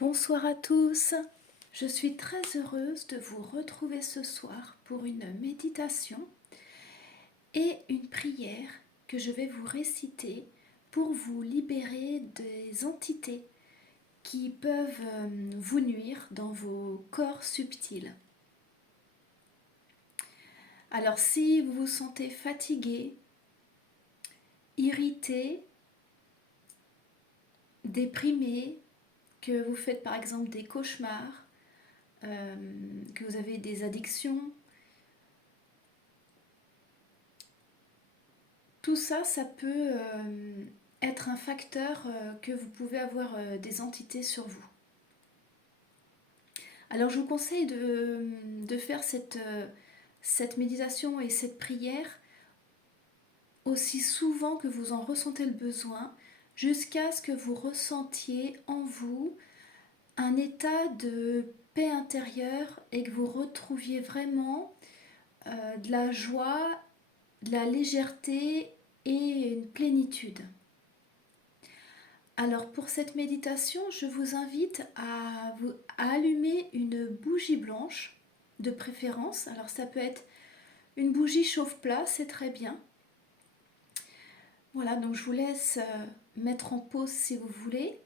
Bonsoir à tous, je suis très heureuse de vous retrouver ce soir pour une méditation et une prière que je vais vous réciter pour vous libérer des entités qui peuvent vous nuire dans vos corps subtils. Alors si vous vous sentez fatigué, irrité, déprimé, que vous faites par exemple des cauchemars, que vous avez des addictions, tout ça, ça peut être un facteur que vous pouvez avoir des entités sur vous. Alors je vous conseille de faire cette méditation et cette prière aussi souvent que vous en ressentez le besoin, jusqu'à ce que vous ressentiez en vous un état de paix intérieure et que vous retrouviez vraiment de la joie, de la légèreté et une plénitude. Alors pour cette méditation, je vous invite à allumer une bougie blanche de préférence. Alors ça peut être une bougie chauffe-plat, c'est très bien. Voilà, donc je vous laisse mettre en pause si vous voulez.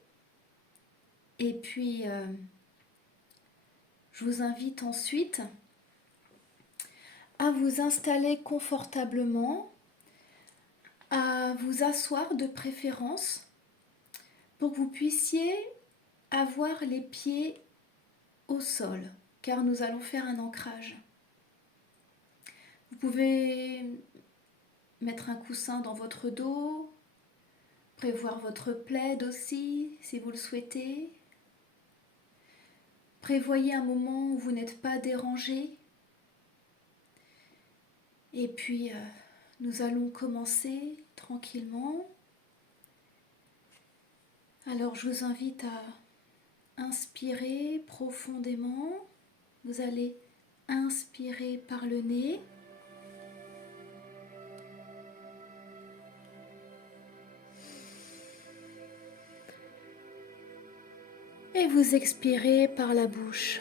Et puis je vous invite ensuite à vous installer confortablement, à vous asseoir de préférence pour que vous puissiez avoir les pieds au sol, car nous allons faire un ancrage. Vous pouvez mettre un coussin dans votre dos, prévoir votre plaid aussi si vous le souhaitez. Prévoyez un moment où vous n'êtes pas dérangé. Et puis nous allons commencer tranquillement. Alors je vous invite à inspirer profondément. Vous allez inspirer par le nez. Et vous expirez par la bouche.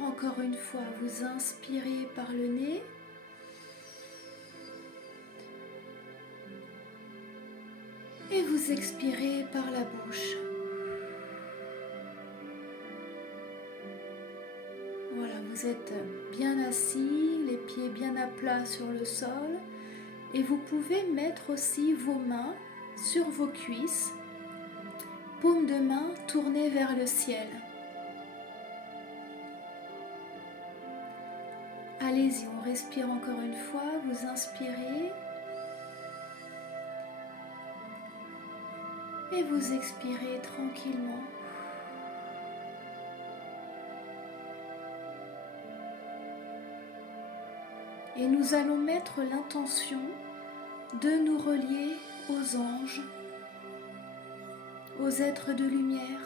Encore une fois, vous inspirez par le nez. Et vous expirez par la bouche. Voilà, vous êtes bien assis, les pieds bien à plat sur le sol. Et vous pouvez mettre aussi vos mains sur vos cuisses, paume de main tournée vers le ciel. Allez-y, on respire encore une fois, vous inspirez et vous expirez tranquillement. Et nous allons mettre l'intention de nous relier aux anges, aux êtres de lumière,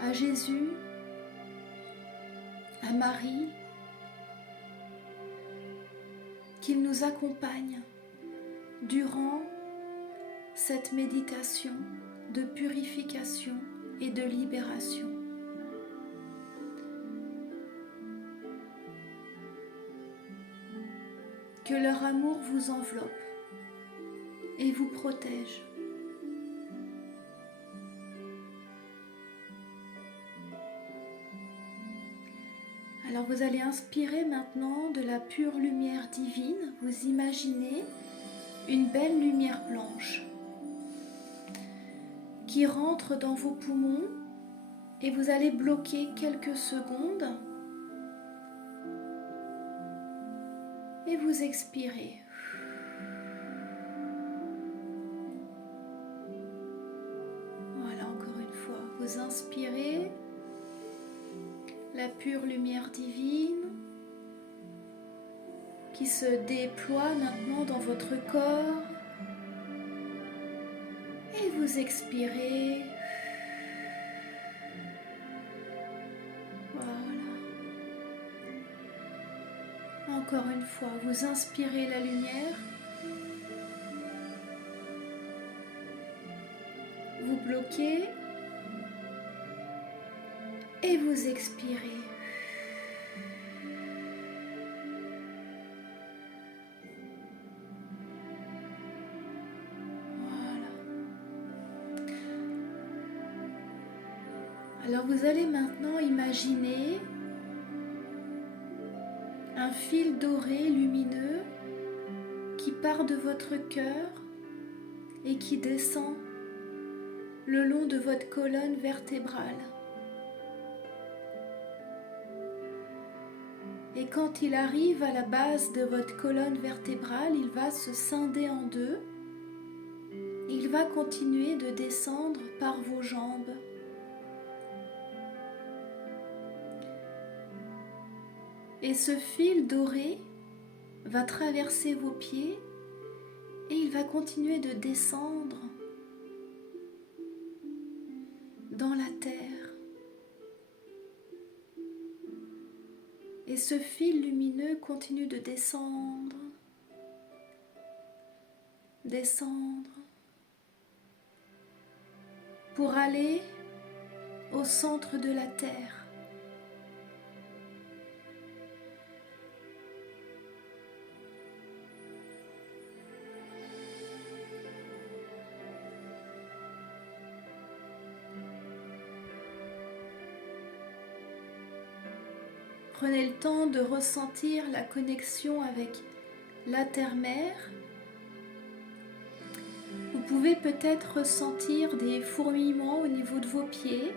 à Jésus, à Marie, qu'ils nous accompagnent durant cette méditation de purification et de libération. Que leur amour vous enveloppe et vous protège. Alors vous allez inspirer maintenant de la pure lumière divine. Vous imaginez une belle lumière blanche qui rentre dans vos poumons et vous allez bloquer quelques secondes et vous expirez. Voilà, encore une fois, vous inspirez la pure lumière divine qui se déploie maintenant dans votre corps et vous expirez. Voilà. Encore une fois, vous inspirez la lumière, vous bloquez et vous expirez. Alors vous allez maintenant imaginer un fil doré lumineux qui part de votre cœur et qui descend le long de votre colonne vertébrale. Et quand il arrive à la base de votre colonne vertébrale, il va se scinder en deux. Il va continuer de descendre par vos jambes. Et ce fil doré va traverser vos pieds et il va continuer de descendre dans la terre. Et ce fil lumineux continue de descendre, descendre, pour aller au centre de la terre. Prenez le temps de ressentir la connexion avec la terre-mère. Vous pouvez peut-être ressentir des fourmillements au niveau de vos pieds.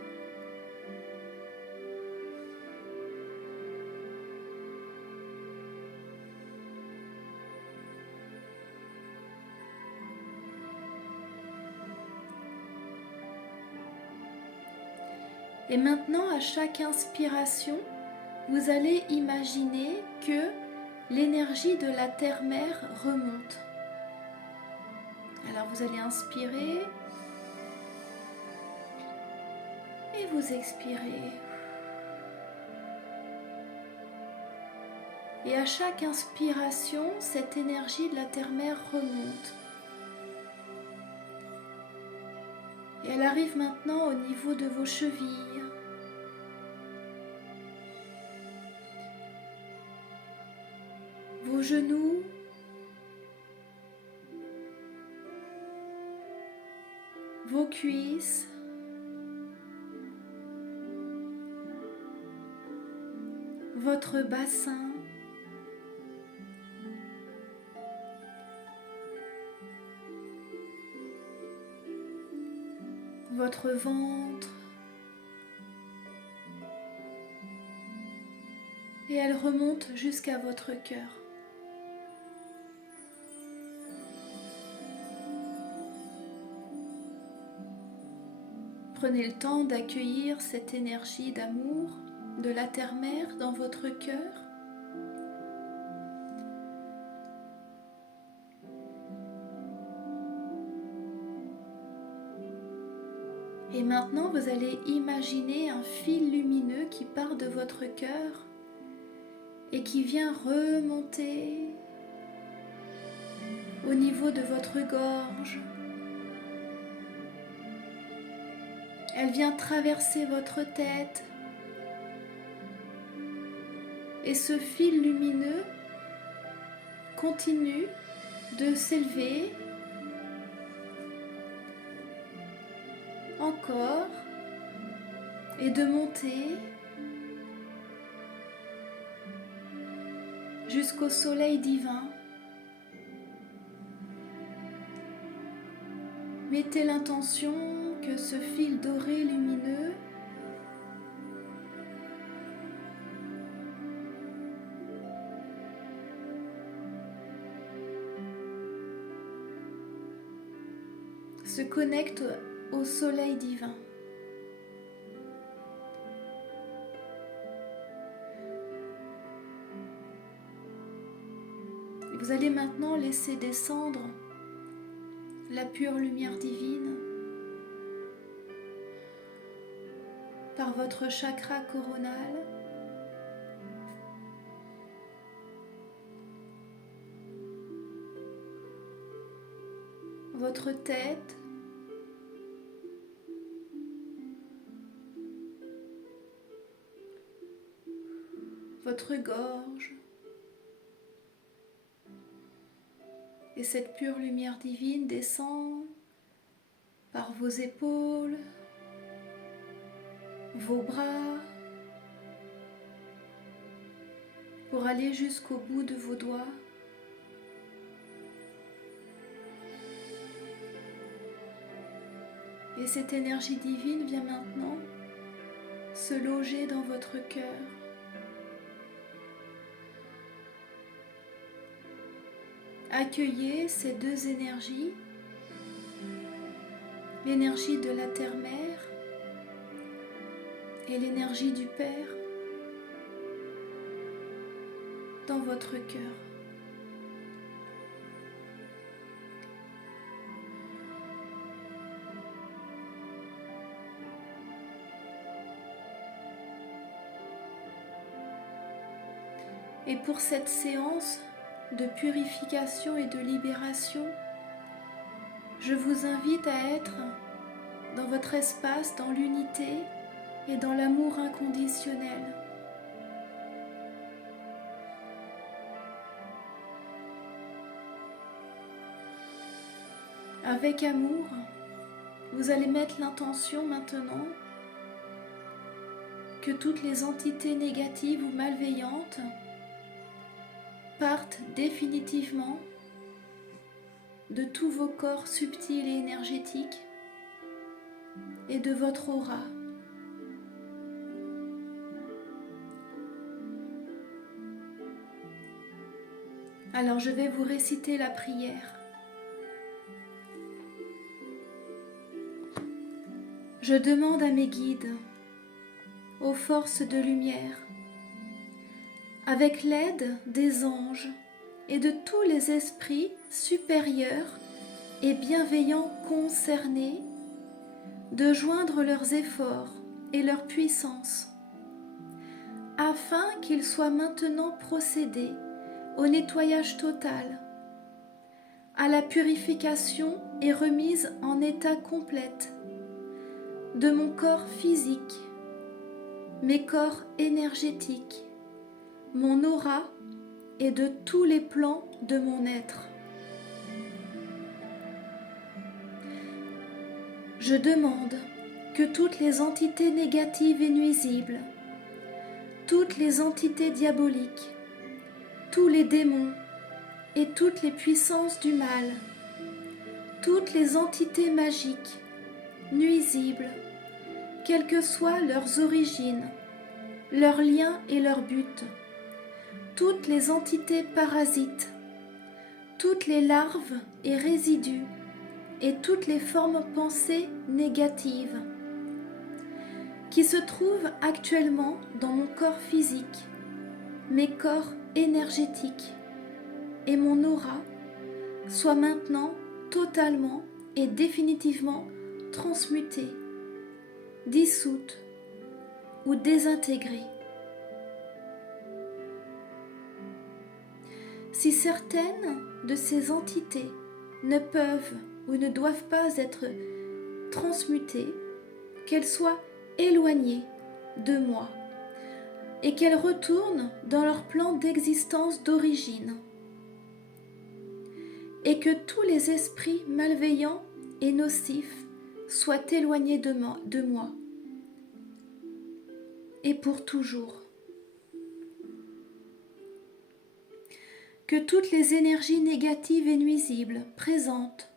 Et maintenant, à chaque inspiration, vous allez imaginer que l'énergie de la terre-mère remonte. Alors vous allez inspirer et vous expirez. Et à chaque inspiration, cette énergie de la terre-mère remonte. Et elle arrive maintenant au niveau de vos chevilles. Vos genoux, vos cuisses, votre bassin, votre ventre, et elle remonte jusqu'à votre cœur. Prenez le temps d'accueillir cette énergie d'amour de la terre-mère dans votre cœur. Et maintenant, vous allez imaginer un fil lumineux qui part de votre cœur et qui vient remonter au niveau de votre gorge. Elle vient traverser votre tête. Et ce fil lumineux continue de s'élever encore et de monter jusqu'au soleil divin. Mettez l'intention que ce fil doré lumineux se connecte au soleil divin. Et vous allez maintenant laisser descendre la pure lumière divine par votre chakra coronal votre tête, votre gorge, et cette pure lumière divine descend par vos épaules, vos bras, pour aller jusqu'au bout de vos doigts. Et cette énergie divine vient maintenant se loger dans votre cœur. Accueillez ces deux énergies, l'énergie de la terre-mère et l'énergie du Père dans votre cœur. Et pour cette séance de purification et de libération, je vous invite à être dans votre espace, dans l'unité et dans l'amour inconditionnel. Avec amour, vous allez mettre l'intention maintenant que toutes les entités négatives ou malveillantes partent définitivement de tous vos corps subtils et énergétiques et de votre aura. Alors je vais vous réciter la prière. Je demande à mes guides, aux forces de lumière, avec l'aide des anges et de tous les esprits supérieurs et bienveillants concernés, de joindre leurs efforts et leur puissance, afin qu'il soit maintenant procédé au nettoyage total, à la purification et remise en état complète de mon corps physique, mes corps énergétiques, mon aura et de tous les plans de mon être. Je demande que toutes les entités négatives et nuisibles, toutes les entités diaboliques, tous les démons et toutes les puissances du mal, toutes les entités magiques, nuisibles, quelles que soient leurs origines, leurs liens et leurs buts, toutes les entités parasites, toutes les larves et résidus et toutes les formes pensées négatives qui se trouvent actuellement dans mon corps physique, mes corps énergétiques et mon aura soient maintenant totalement et définitivement transmutées, dissoutes ou désintégrées. Si certaines de ces entités ne peuvent ou ne doivent pas être transmutées, qu'elles soient éloignées de moi et qu'elles retournent dans leur plan d'existence d'origine, et que tous les esprits malveillants et nocifs soient éloignés de moi et pour toujours. Que toutes les énergies négatives et nuisibles présentes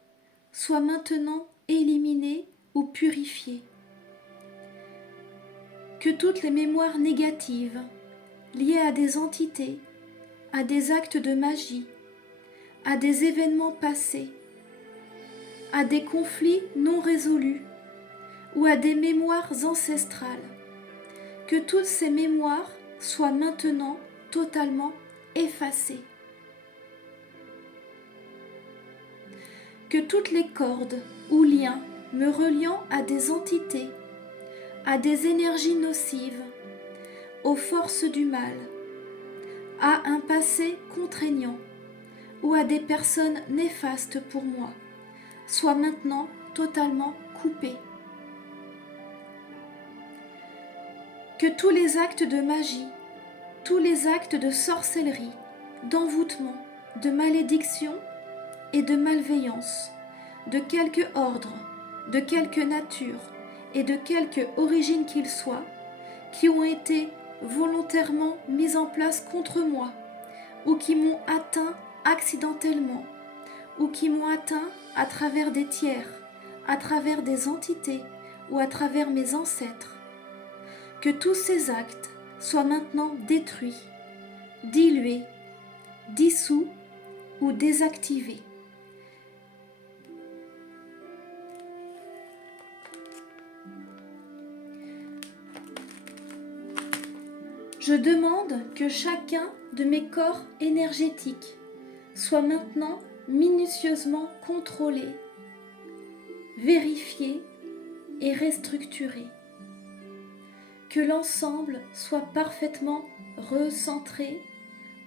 soient maintenant éliminées ou purifiées. Que toutes les mémoires négatives liées à des entités, à des actes de magie, à des événements passés, à des conflits non résolus ou à des mémoires ancestrales, que toutes ces mémoires soient maintenant totalement effacées. Que toutes les cordes ou liens me reliant à des entités, à des énergies nocives, aux forces du mal, à un passé contraignant ou à des personnes néfastes pour moi, soit maintenant totalement coupé. Que tous les actes de magie, tous les actes de sorcellerie, d'envoûtement, de malédiction et de malveillance, de quelque ordre, de quelque nature et de quelque origine qu'ils soient, qui ont été volontairement mis en place contre moi, ou qui m'ont atteint accidentellement, ou qui m'ont atteint à travers des tiers, à travers des entités ou à travers mes ancêtres, que tous ces actes soient maintenant détruits, dilués, dissous ou désactivés. Je demande que chacun de mes corps énergétiques soit maintenant minutieusement contrôlé, vérifié et restructuré. Que l'ensemble soit parfaitement recentré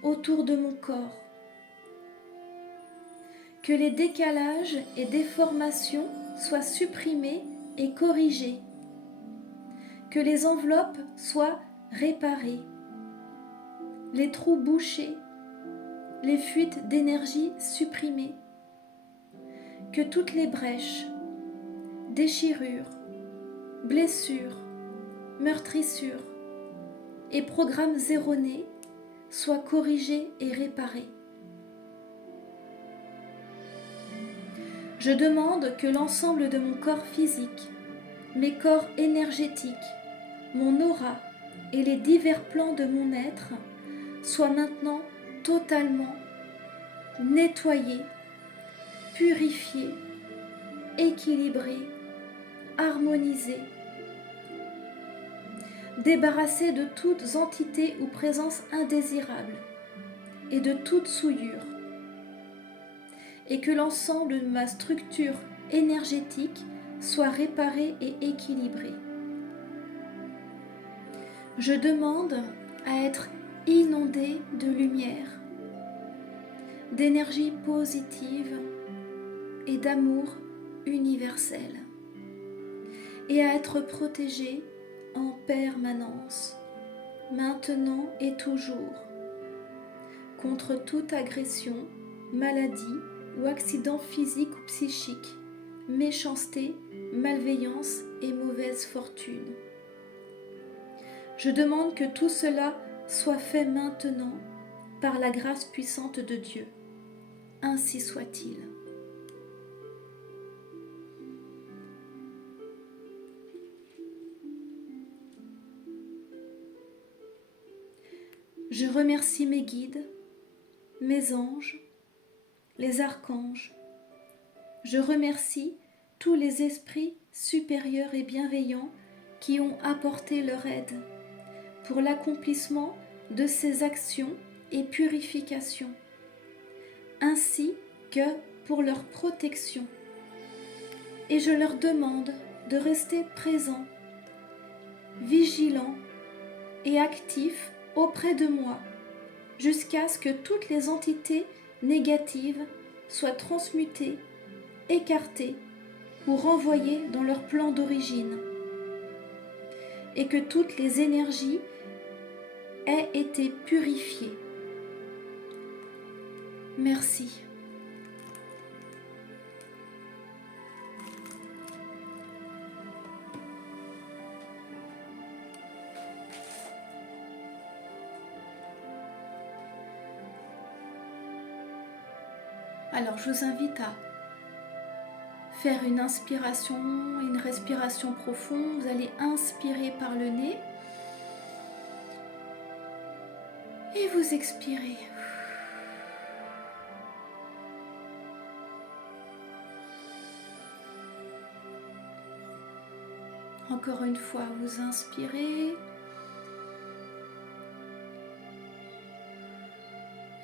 autour de mon corps. Que les décalages et déformations soient supprimés et corrigés. Que les enveloppes soient réparées, les trous bouchés, les fuites d'énergie supprimées. Que toutes les brèches, déchirures, blessures, meurtrissures et programmes erronés soient corrigés et réparés. Je demande que l'ensemble de mon corps physique, mes corps énergétiques, mon aura et les divers plans de mon être soient maintenant totalement nettoyés, purifiés, équilibrés, harmonisés, débarrassés de toutes entités ou présences indésirables et de toute souillure, et que l'ensemble de ma structure énergétique soit réparé et équilibré. Je demande à être inondé de lumière, d'énergie positive et d'amour universel, et à être protégé en permanence, maintenant et toujours, contre toute agression, maladie ou accident physique ou psychique, méchanceté, malveillance et mauvaise fortune. Je demande que tout cela soit fait maintenant par la grâce puissante de Dieu. Ainsi soit-il. Je remercie mes guides, mes anges, les archanges. Je remercie tous les esprits supérieurs et bienveillants qui ont apporté leur aide pour l'accomplissement de ces actions et purifications, ainsi que pour leur protection. Et je leur demande de rester présents, vigilants et actifs auprès de moi, jusqu'à ce que toutes les entités négatives soient transmutées, écartées ou renvoyées dans leur plan d'origine, et que toutes les énergies aient été purifiées. Merci. Alors, je vous invite à faire une inspiration, une respiration profonde. Vous allez inspirer par le nez et vous expirez. Encore une fois, vous inspirez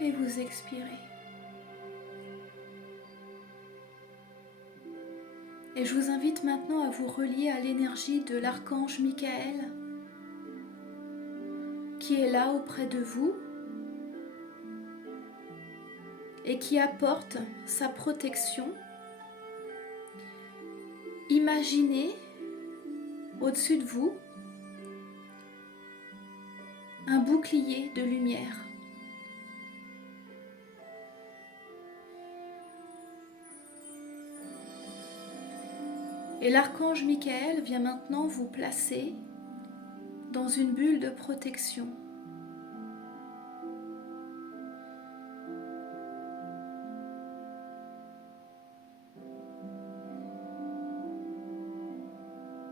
et vous expirez. Et je vous invite maintenant à vous relier à l'énergie de l'archange Michael qui est là auprès de vous et qui apporte sa protection imaginez au-dessus de vous un bouclier de lumière. Et l'archange Michael vient maintenant vous placer dans une bulle de protection.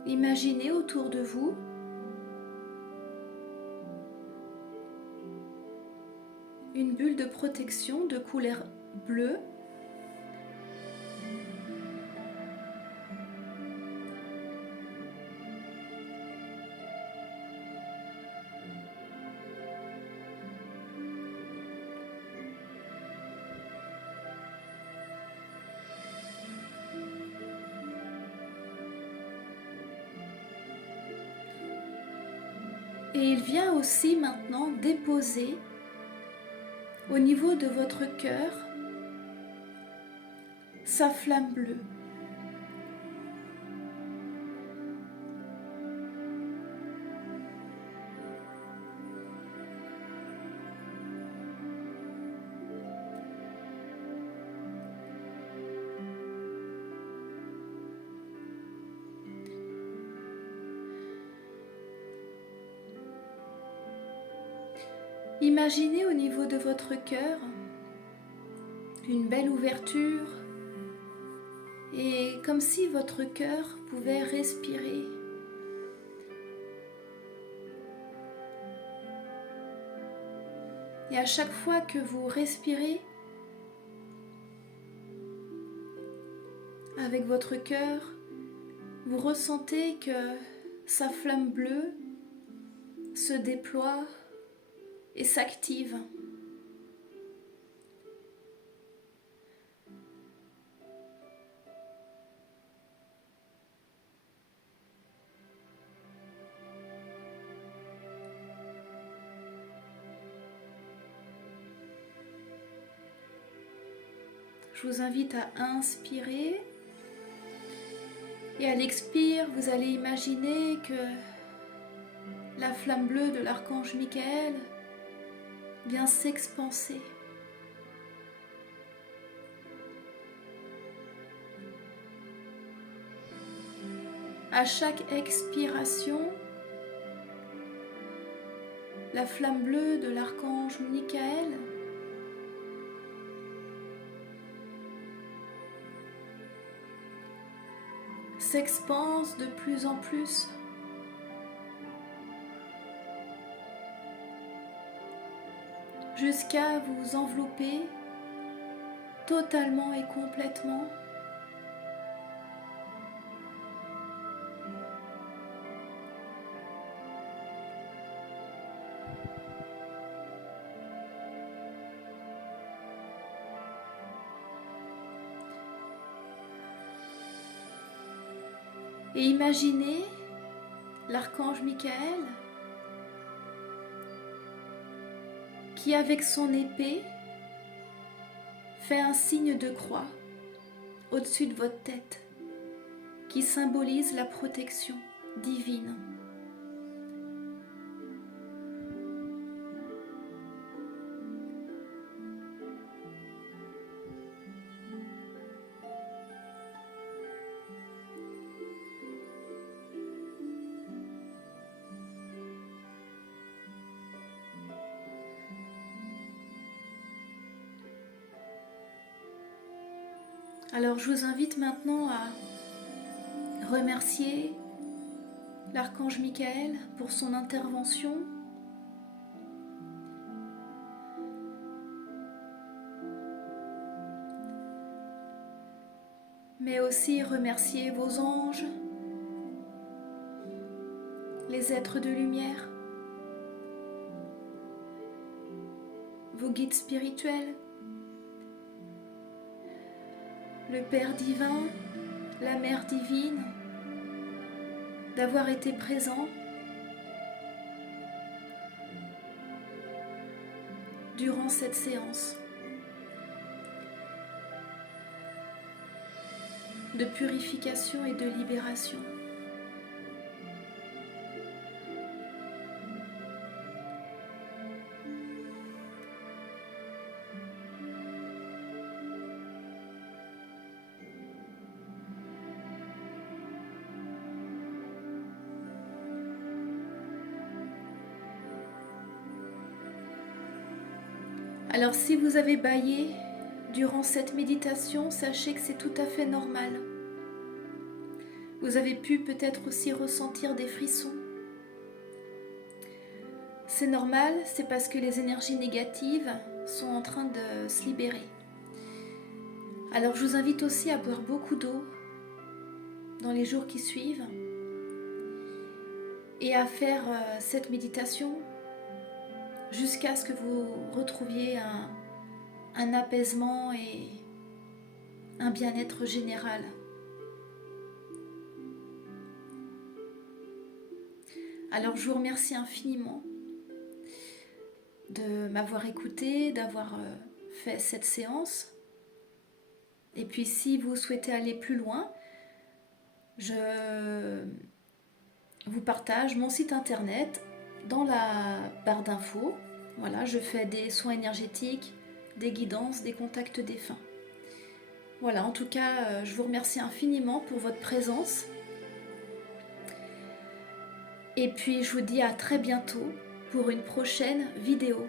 Imaginez autour de vous une bulle de protection de couleur bleue. Et il vient aussi maintenant déposer au niveau de votre cœur sa flamme bleue. Imaginez au niveau de votre cœur une belle ouverture et comme si votre cœur pouvait respirer. Et à chaque fois que vous respirez avec votre cœur, vous ressentez que sa flamme bleue se déploie et s'active. Je vous invite à inspirer et à l'expire, vous allez imaginer que la flamme bleue de l'archange Michael vient s'expanser. À chaque expiration, la flamme bleue de l'archange Michael s'expanse de plus en plus. Jusqu'à vous envelopper totalement et complètement. Et imaginez l'archange Michael qui, avec son épée, fait un signe de croix au-dessus de votre tête, qui symbolise la protection divine. Alors je vous invite maintenant à remercier l'archange Michael pour son intervention. Mais aussi remercier vos anges, les êtres de lumière, vos guides spirituels, le Père divin, la Mère divine, d'avoir été présents durant cette séance. de purification et de libération. Alors si vous avez bâillé durant cette méditation, sachez que c'est tout à fait normal. Vous avez pu peut-être aussi ressentir des frissons. C'est normal, c'est parce que les énergies négatives sont en train de se libérer. Alors je vous invite aussi à boire beaucoup d'eau dans les jours qui suivent et à faire cette méditation jusqu'à ce que vous retrouviez un apaisement et un bien-être général. Alors je vous remercie infiniment de m'avoir écouté, d'avoir fait cette séance. Et puis si vous souhaitez aller plus loin, je vous partage mon site internet dans la barre d'infos. Voilà, je fais des soins énergétiques, des guidances, des contacts défunts. Voilà, en tout cas, je vous remercie infiniment pour votre présence. Et puis je vous dis à très bientôt pour une prochaine vidéo.